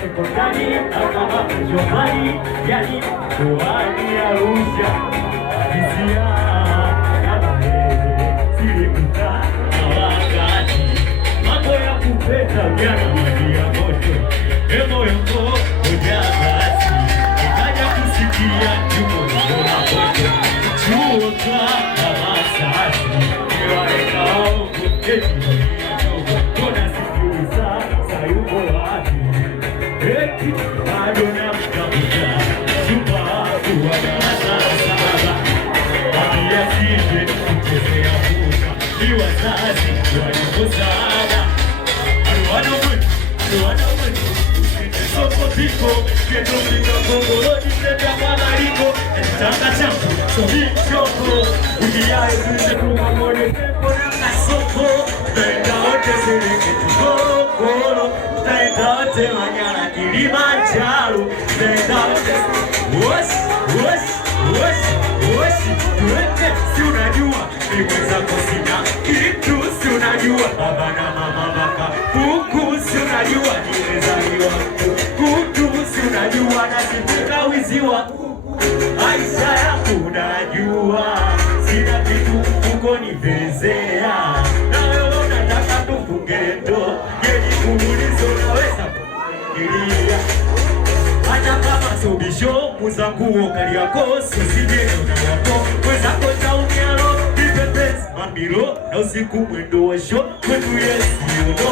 Sekondari akaba Jomari, yani kuhani Arusha, hisia kama silikuta na wakati mambo ya kupeta ujana maji ya moto, moyo mko ujaa basi ikaja kusikia juko na moto chuo kwa masasi niwaekao kuketi kuna sikiliza sayuko wapi bado na mkabuja Supa kuwaga sasa Wabia sije kuchezea kuka ni wazazi waliposada Aluwana mwini Soko piko Keto mika kongoro Jitebea kwa mariko Tanga champu Sohi choko Ujiae zunze kumamone Tempo na kasoko Naenda ote sereke tukokoro Naenda ote manyara Kilimanjaro Naenda ote Tuwete si unajua Nimweza kusina Kitu si unajua Baba na mama baka Kuku si unajua Nimezaliwa Kuku si unajua Nasipika wiziwa Maisha yangu unajua Sina kitu mfuko nivezea Na wewe unataka tufunge ndo Yeni kuulizo unaweza kufikiria Hata kama sobisho Muza nguo kari yako Sosijeno na wako Mweza kocha unyalo Nipe pesi mamilo Na usiku mwendo wa show Kwetu yesi yono